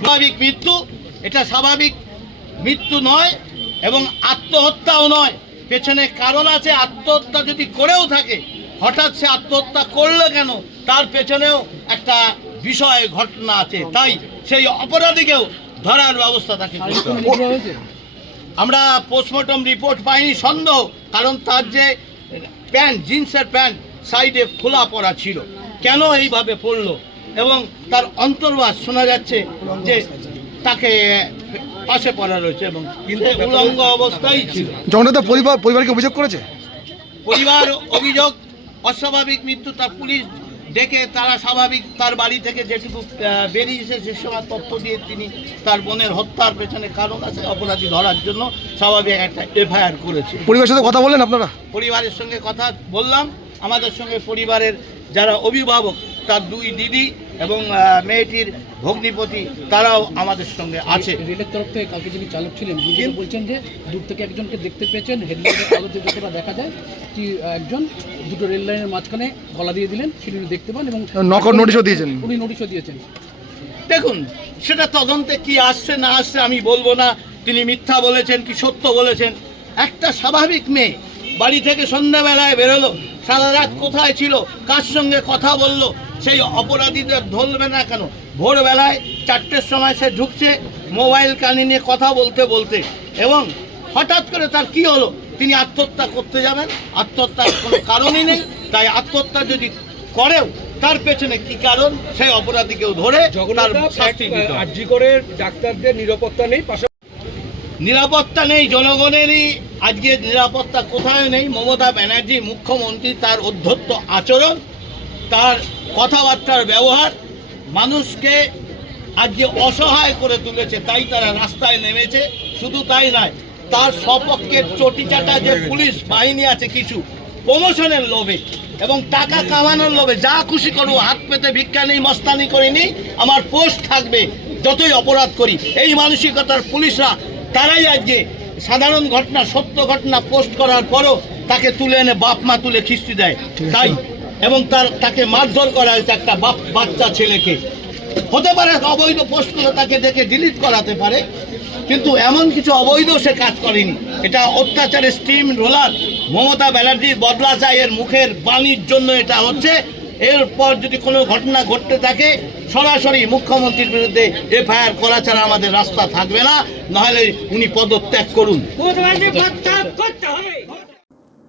স্বাভাবিক মৃত্যু, এটা স্বাভাবিক মৃত্যু নয় এবং আত্মহত্যাও নয়। পেছনে কারণ আছে, আত্মহত্যা যদি করেও থাকে, হঠাৎ সে আত্মহত্যা করল কেন? তার পেছনেও একটা বিষয়, ঘটনা আছে। তাই সেই অপরাধীকেও ধরার ব্যবস্থা তাকে হবে। আমরা পোস্টমর্টম রিপোর্ট পাইনি সন্দেহ। কারণ তার যে প্যান্ট জিন্সের প্যান্ট সাইডে খোলা পড়া ছিল। কেন এইভাবে পড়ল? এবং তার অন্তর্বাস শোনা যাচ্ছে যে তাকে পাশে পড়া রয়েছে এবং উলঙ্গ অবস্থায় ছিল। জগন্নাথ পরিবার পরিবারকে অভিযোগ করেছে? পরিবার অভিযোগ অস্বাভাবিক মৃত্যু তার পুলিশ ডেকে তারা স্বাভাবিক তার বাড়ি থেকে যেটুকু বেরিয়ে বেরিয়েছে সে সময় তথ্য দিয়ে তিনি তার বোনের হত্যার পেছনে কারণ আছে অপরাধী ধরার জন্য স্বাভাবিক একটা এফআইআর করেছে। পরিবারের সাথে কথা বললেন আপনারা? পরিবারের সঙ্গে কথা বললাম। আমাদের সঙ্গে পরিবারের যারা অভিভাবক তার দুই দিদি এবং মেয়েটির ভগ্নিপতি তারাও আমাদের সঙ্গে আছে। রেলের তরফ থেকে কালকে যিনি চালক ছিলেন তিনি বলছেন যে দূর থেকে একজনকে দেখতে পেয়েছেন হেডলাইটের আলোতে যতটা দেখা যায় কি একজন দুটো রেল লাইনের মাঝখানে গলা দিয়ে দিলেন সেটি দেখতে পান এবং নকল নোটিশও দিয়েছেন। উনি নোটিশও দিয়েছেন। দেখুন সেটা তদন্তে কি আসছে না আসছে আমি বলব না। তিনি মিথ্যা বলেছেন কি সত্য বলেছেন? একটা স্বাভাবিক মেয়ে বাড়ি থেকে সন্ধ্যাবেলায় বেরোলো সারা রাত কোথায় ছিল কার সঙ্গে কথা বলল সেই অপরাধীদের ধরবে না কেন? ভোরবেলায় চারটের সময় সে ঢুকছে মোবাইল কানে নিয়ে কথা বলতে বলতে এবং হঠাৎ করে তার কি হলো? তিনি আত্মহত্যা করতে যাবেন। আত্মহত্যার কোনো কারণই নেই। তাই আত্মহত্যা যদি করেও তার পেছনে কি কারণ? সেই অপরাধীকেও ধরে দিতে হবে। ডাক্তারদের নিরাপত্তা নেই পাশাপাশি নিরাপত্তা নেই জনগণেরই আজকে নিরাপত্তা কোথায় নেই? মমতা ব্যানার্জি মুখ্যমন্ত্রী তার অধ্যত্ত আচরণ তার কথাবার্তার ব্যবহার মানুষকে আজকে অসহায় করে তুলেছে, তাই তারা রাস্তায় নেমেছে। শুধু তাই নয়, তার সপক্ষের চটিচাটা যে পুলিশ বাহিনী আছে কিছু প্রমোশনের লোভে এবং টাকা কামানোর লোভে যা খুশি করব হাত পেতে ভিক্ষা নেই, মস্তানি করিনি আমার পোস্ট থাকবে, যতই অপরাধ করি। এই মানসিকতার পুলিশরা, তারাই আজকে সাধারণ ঘটনা, সত্য ঘটনা পোস্ট করার পরও তাকে তুলে এনে বাপ মা তুলে খিস্তি দেয়। তাই এবং তার, তাকে মারধর করা হয়েছে একটা বাচ্চা ছেলেকে। হতে পারে অবৈধ পোস্টগুলো তাকে দেখে ডিলিট করাতে পারে, কিন্তু এমন কিছু অবৈধ সে কাজ করেনি। এটা অত্যাচারের স্টিম রোলার মমতা ব্যানার্জির বদলা চাই এর মুখের বাণীর জন্য এটা হচ্ছে। এরপর যদি কোনো ঘটনা ঘটতে থাকে, সরাসরি মুখ্যমন্ত্রীর বিরুদ্ধে এফআইআর করা ছাড়া আমাদের রাস্তা থাকবে না, নাহলে উনি পদত্যাগ করুন।